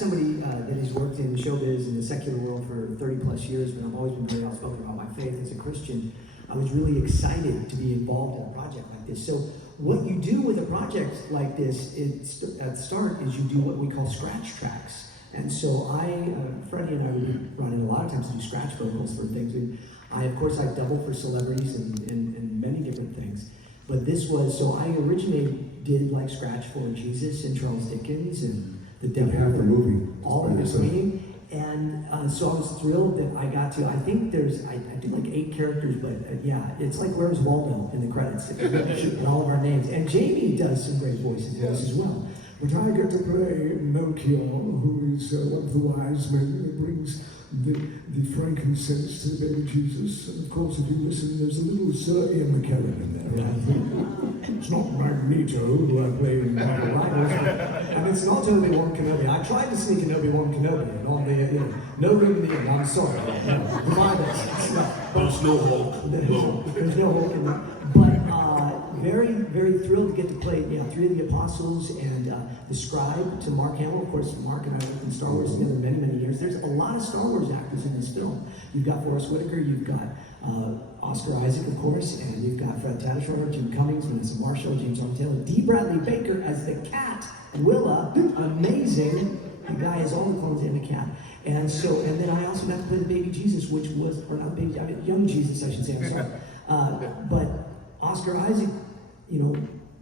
Somebody that has worked in showbiz in the secular world for 30 plus years, but I've always been very outspoken about my faith as a Christian. I was really excited to be involved in a project like this. So what you do with a project like this at the start is you do what we call scratch tracks. And so Freddie and I would be running a lot of times to do scratch vocals for things. And of course, I doubled for celebrities and many different things. But this was, so I originally did like scratch for Jesus and Charles Dickens and the devil, half the movie, all of this meaning, and so I was thrilled that I got to. I think I did like 8 characters, but yeah, it's like Where's Waldo in the credits, and all of our names. And Jamie does some great voices as well. But I get to play Melchior, who is one of the wise men that brings the frankincense to baby Jesus. And of course, if you listen, there's a little Sir Ian McKellen in there. Right? It's not Magneto, who I play in And it's not Obi-Wan Kenobi. I tried to sneak an Obi-Wan Kenobi on the, no room in the end. I'm sorry. There's no Hulk. There's no Hulk in there. But very, very thrilled to get to play 3 of the apostles and the scribe to Mark Hamill. Of course, Mark and I worked in Star Wars together many, many years. There's a lot of Star Wars actors in this film. You've got Forrest Whitaker, you've got Oscar Isaac, of course, and you've got Fred Tatasciore, Jim Cummings, Vanessa Marshall, James Arnold Taylor, D. Bradley Baker as the cat, Willa, amazing. The guy has all the clones and the cat. And then I also got to play the baby Jesus, which was, or not baby, young Jesus, I should say, I'm sorry. But Oscar Isaac,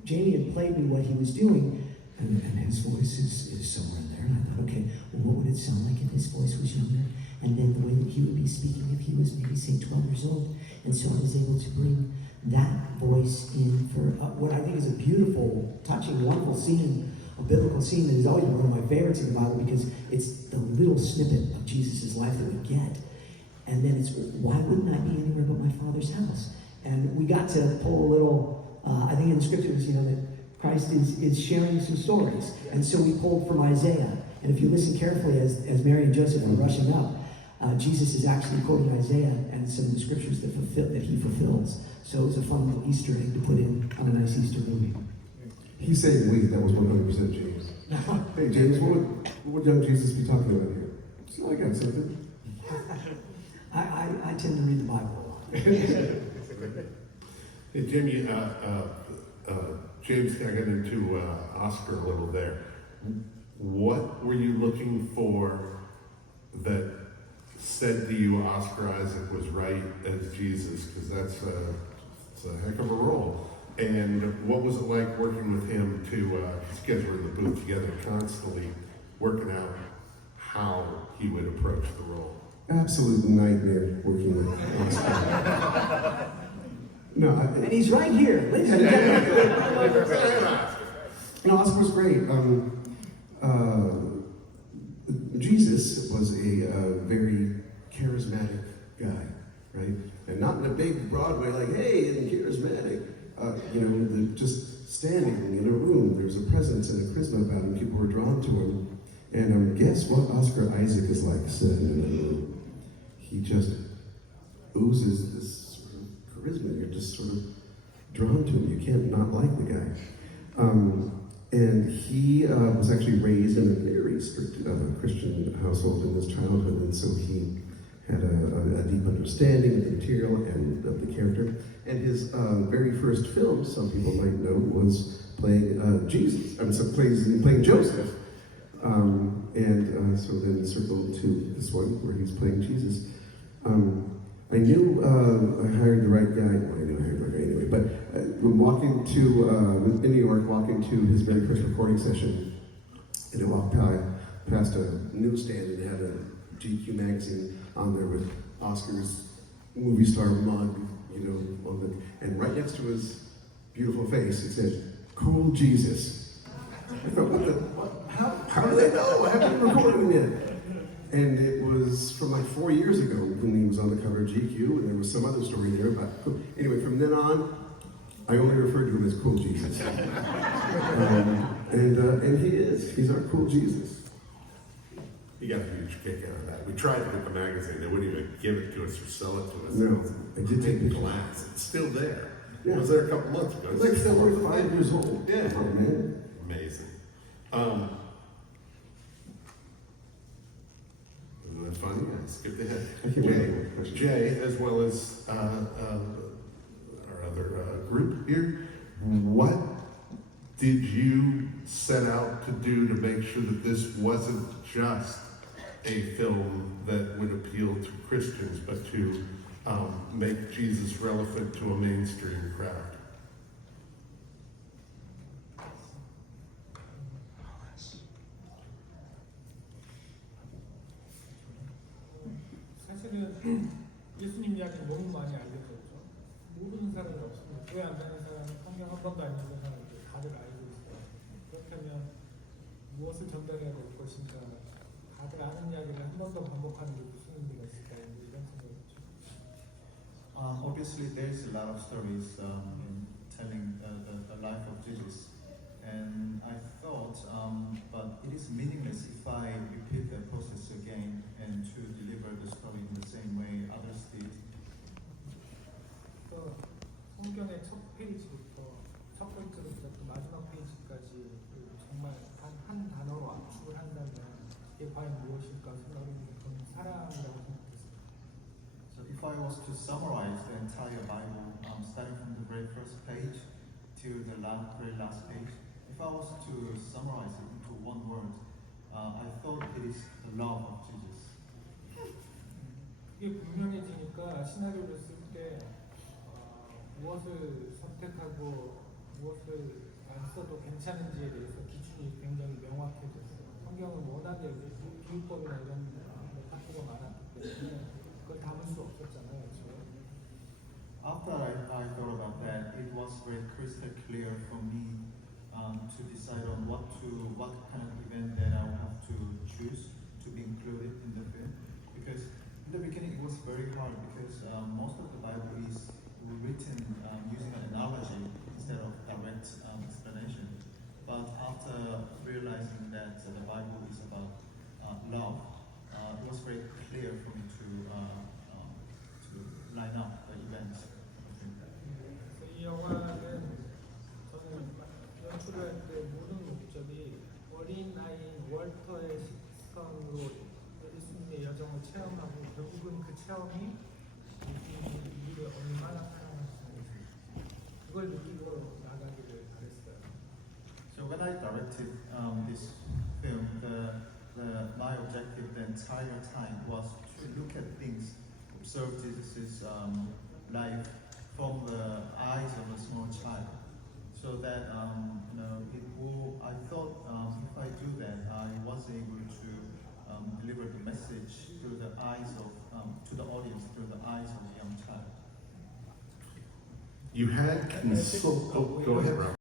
Jamie had played me what he was doing, and his voice is somewhere in there. And I thought, okay, well, what would it sound like if his voice was younger? And then the way that he would be speaking if he was maybe, say, 12 years old. And so I was able to bring that voice in for what I think is a beautiful, touching, wonderful scene, a biblical scene that has always been one of my favorites in the Bible because it's the little snippet of Jesus' life that we get. And then it's, why wouldn't I be anywhere but my Father's house? And we got to pull a little, I think in the scripture it was, that Christ is sharing some stories. And so we pulled from Isaiah. And if you listen carefully as Mary and Joseph are rushing up, Jesus is actually quoting Isaiah and some of the scriptures that he fulfills. So it was a fun little Easter egg to put in on a nice Easter movie. He said, "Wait, that was 100% James." Hey, James, what would young Jesus be talking about here? So I got something. I tend to read the Bible a lot. Hey, Jamie, James got into Oscar a little there. What were you looking for that said to you Oscar Isaac was right as Jesus? Because that's a heck of a role. And what was it like working with him to schedule in the booth together, constantly working out how he would approach the role? Absolute nightmare working with Oscar. No, and he's right here, ladies and gentlemen. Oscar was great. Jesus was a very charismatic guy, right? And not in a big, broad way, like, hey, and charismatic. Just standing in a room, there was a presence and a charisma about him. People were drawn to him. And guess what Oscar Isaac is like sitting in a room? He just oozes this sort of charisma. You're just sort of drawn to him. You can't not like the guy. And he was actually raised in a very strict Christian household in his childhood, and so he had a deep understanding of the material and of the character. And his very first film, some people might know, was playing Jesus. Playing Joseph. So then circled to this one where he's playing Jesus. I knew I hired the right guy. Well, I knew I hired the right guy anyway. But in New York, walking to his very first recording session, and I walked past a newsstand and had a GQ magazine on there with Oscar's movie star mug, and right next to his beautiful face, it said, "Cool Jesus." I thought, how do they know? I haven't been recording yet. And it was from like 4 years ago when he was on the cover of GQ, and there was some other story there about, anyway, from then on, I only refer to him as Cool Jesus. And he's our Cool Jesus. He got a huge kick out of that. We tried to get the magazine. They wouldn't even give it to us or sell it to us. No, I did take the glass. It's still there. Yeah. It was there a couple months ago. It's like still 5 years old. Yeah. Oh, man. Amazing. funny. I skipped ahead. I can't wait for the question. Jay, as well as our other group here, what did you set out to do to make sure that this wasn't just a film that would appeal to Christians, but to make Jesus relevant to a mainstream crowd? 사실은 예수님 이야기 너무 많이 알려져 있죠. 모르는 사람이 없습니다. 교회 안 가는 사람은 성경 한 번도 안 읽는 사람들 다들 알고 있어요. 그렇다면 무엇을 전달해야 될 것인가? 다들 아는 이야기를 한 번 더 반복하는 게 무슨 의미가 있을까요? 이런 생각이죠. Obviously, there's a lot of stories in telling the life of Jesus, and I thought, but it is meaningless if I repeat the process again and to deliver the story in the same way others did. 그래서 성경의 첫 페이지부터 첫 번째부터 또 마지막 페이지까지 정말 한 단어로 압축을 한다면 이게 과연 무엇일까 생각해보면 저는 사랑이라고 생각했습니다. So if I was to summarize the entire Bible, starting from the very first page to the very last page, if I was to summarize it into one word, I thought it is the love of Jesus. 이게 분명해지니까 시나리오를 쓸 때 무엇을 선택하고 무엇을 안 써도 괜찮은지에 대해서 기준이 굉장히 명확해졌어요. 성경은 워낙에 비유법이나 이런 파트가 많았기 때문에 그걸 담을 수 없었잖아요. After I thought about that, it was very crystal clear for me to decide on what kind of event that I would have to choose to be included in the film. Because in the beginning it was very hard because most of the Bible is written using an analogy instead of direct explanation. But after realizing that the Bible is about love, it was very clear for me to line up the events. 이 영화는 저는 연출할 때 모든 목적이 어린아이인 월터의 시선으로 예수님의 여정을 체험하고 결국은 그 체험이 예수님이 우리를 얼마나 사랑하시는지 그걸 느끼고 나가기를 바랬어요. So when I directed this film, my objective the entire time was to look at things, observe Jesus' life from the eyes of a small child, so that I thought if I do that, I was able to deliver the message through the eyes of to the audience through the eyes of a young child. You had go ahead, Rob.